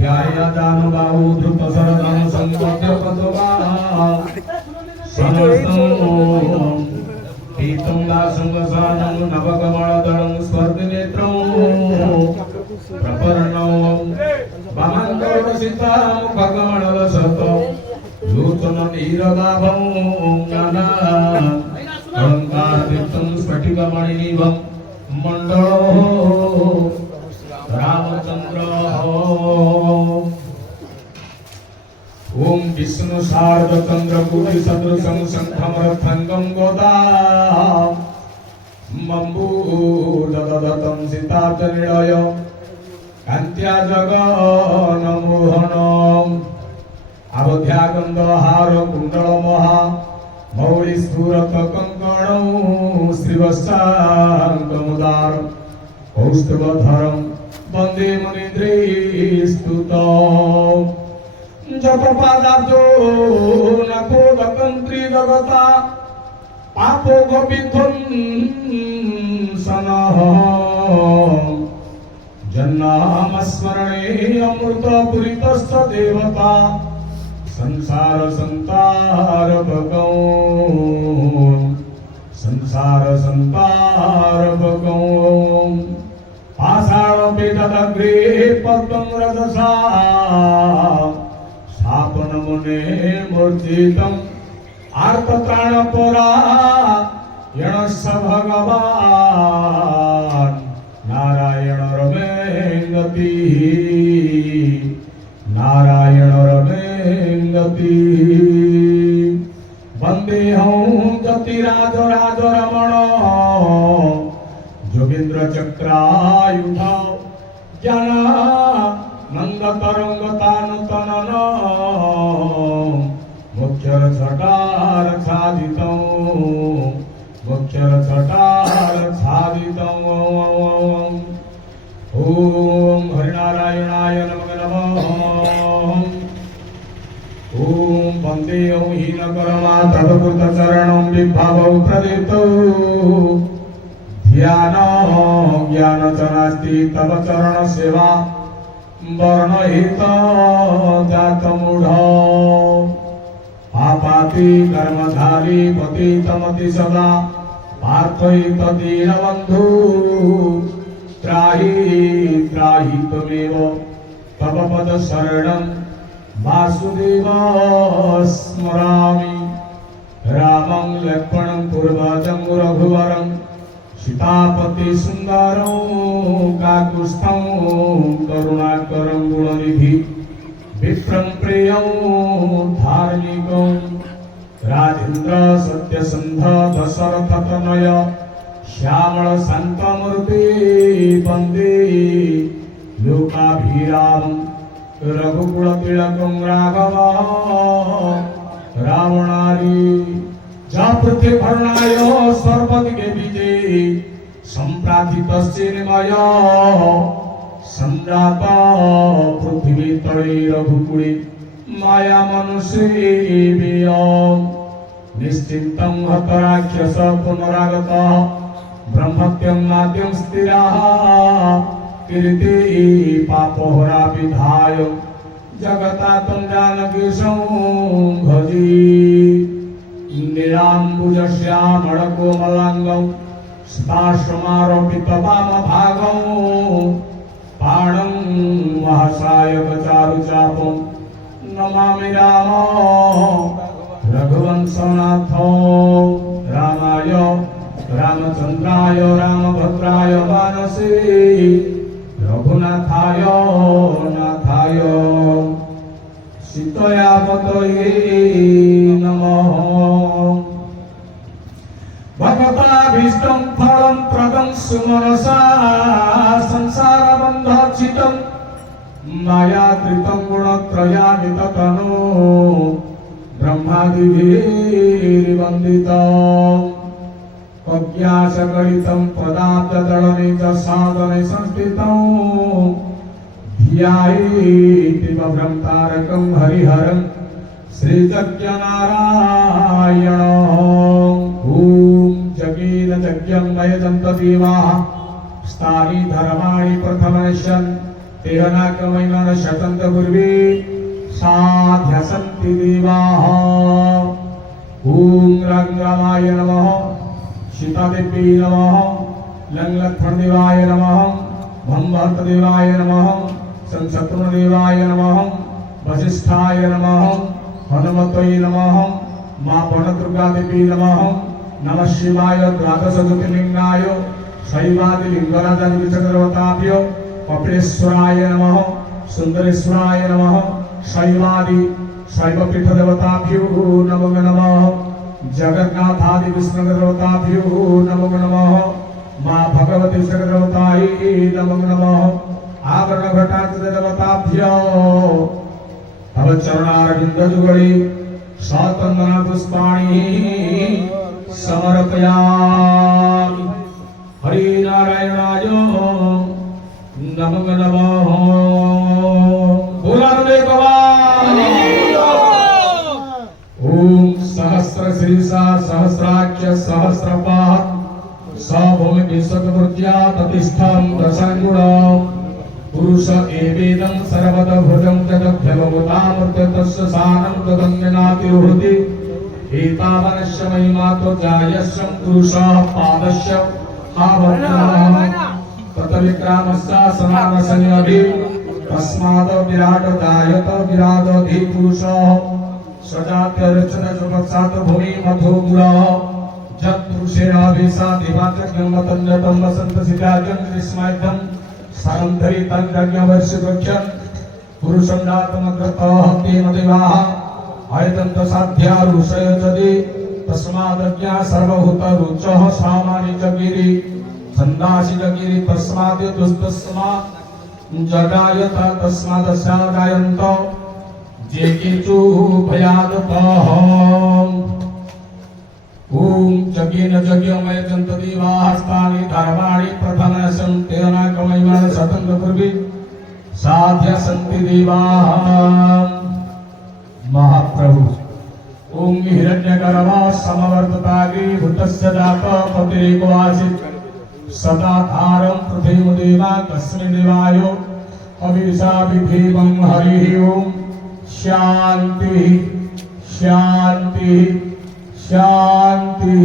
ध्यायादानुबाहु धृतशरदं संवद्यपतवा पीतं दासंवसानं नवकमलदलं स्वर्गनेत्रं प्रपर्णं वामङ्गलसितां मुखकमलसतो नूतननीरदाभं ज्ञाना अलङ्कारदीप्तं स्फटिकमणिनिभं मण्डलो रामचन्द्र ओम विष्णु शारदचंद्र कोटि सदृशं शंखमरथंगं गोदा मम्बूददतं सीताचनिलय कान्त्या जगन्मोहनम् अवध्यागन्धहार कुण्डलमहा मौळि स्फुरत कंकणं श्रीवत्साङ्गमुदार कौस्तुभधरं वन्दे मुनिन्द्रैस्तुतम् जपपादाब्जो नकोदकं त्रिजगता पापो गोपिध्वंसनः जन्नामस्मरणे अमृतपुरितश्च देवता संसार संतारभगौ पाषाणपीठदग्रे पद्मं रजसा स्थापनमुने मूर्छितम् आर्तत्राणपरा यणस्य भगवान् नारायण रमेङ्गति वन्देऽहं जतिराज राजरमण जोगेन्द्र चक्रायुध ज्ञानानन्दतरङ्गतानुतनन मुख्यरछटारछादितम् ओम हरिनारायणाय नमः ओम वन्दे हीनकर्मा तदकृतचरणं विभावौ प्रदीप्तौ ध्यान ज्ञान च नास्ति तव चरण सेवा वर्णहित जातमूढ पापाति कर्मधारी पतितमति सदा पार्थयित दीनबन्धु त्राहि त्राहि त्वमेव तव पद शरणं वासुदेव स्मरामि रामं लक्ष्मणं पूर्वजं रघुवरं सीतापति सुन्दरं काकुस्थं करुणाकरं गुणनिधि विप्रं प्रियं धार्मिकं राजेन्द्र सत्यसन्ध दशरथतनय श्यामल शान्तमूर्ति वन्दे लोकाभिरामं रघुकुलतिलकं राघव रावणारि जापृथिभर्णाय सर्वदिगे विजये सम्प्राथितश्चिन्मय सञ्जात पृथिवीतले रघुकुले माया मनुष्येभ्य निश्चिन्तं हतराक्षस पुनरागतः ब्रह्मत्यं नाद्यं स्थिरः कीर्ति पापहरा विधाय जगतातं जानकीशं भजे नीलाम्बुजश्यामलकोमलाङ्गं स्ताश्रमारोपितवामभागं पाणं महासायकचारुचापं नमामि राम रघुवंशनाथो रामाय रामचन्द्राय रामभद्राय मानसे रघुनाथाय नाथाय सीतया पतये नमः भगवताभीष्टं फलं प्रदं सुमनसा संसारबन्धच्छितं माया कृतं गुणत्रयान्विततनो ब्रह्मादिभिर्वन्दितम् प्रज्ञासकलितं पदाब्जदलने च साधने संस्थितं ध्यायेत्तिवभ्रं तारकं हरिहरं श्रीजज्ञनारायण ॐ जगेन जज्ञं मयजन्त देवाः स्थानि धर्माणि प्रथमनश्यन् तेनाकमैनन शतन्त पूर्वे साध्यसन्ति देवाः ॐ रङ्गमाय नमः सीतादेवी नमः लङ्लक्ष्मणदेवाय नमः भम्भर्तदेवाय नमः संशत्रुदेवाय नमः वसिष्ठाय नमः हनुमतये नमः मां वनदुर्गादेवी नमः नमः शिवाय द्वादश ज्योतिर्लिंगाय शैवादिलिंगराजादिविचक्रवताभ्यो कपिलेश्वराय नमः सुंदरेश्वराय नमः शैवादि शैवपीठदेवताभ्यो नमो नमः जगन्नाथादि विष्णुदेवताभ्यो नमो नमः मां भगवती विष्णुदेवतायै नमो नमः आवरणघटादिदेवताभ्यो तव चरणारविन्दजुगळे सातंदना पुष्पाणि समर्पयामि हरि नारायणाय नमो नमः बोलारे भगवान ओम सहस्रशीर्षा सहस्राक्ष सहस्रपाद सभूमि विश्वकृत्या ततिष्ठं दशंगुणं पुरुष एवेदं सर्वदा भुजं जगद्भवतामर्त्यतस्य सानं तदन्यनातिरुहति एतावनस्य महिमातो जायस्य पुरुषः पादस्य हावत्नः ततविक्रामस्य सनानसंयधि तस्मात् विराट जायत विराजोधि पुरुषः सजात्यर्चन सुपक्षात् भूमि मधो गुणः जत्पुरुषेणाभिसा दिवाचक्यमतन्यतं वसन्तसिताजं ग्रीष्मायतं सारंधरी तंत्रज्ञवर्षिवक्षन् पुरुषं जातमग्रतः तेन देवाः आयतन्त साध्या ऋषयजदि तस्मादज्ञा सर्वभूत रुचः सामानि च गिरि छन्दासि च गिरि तस्माद् दुस्तस्मात् जगायत तस्मादस्या गायन्त जे केचु भयादपः ओम जगेन जग्यमय जंत देवाः स्थानि धर्माणि प्रथमनशं तेनाकमैव शतं पूर्वे साध्यसन्ति देवाः महाप्रभु ओम हिरण्यगर्भः समवर्तताग्रे भूतस्य जातः पतिरेको आसीत् सदाधारं पृथिवीं देवा तस्मै देवाय अभिषा विधेवं हरिः ओम शांति शांति शांति।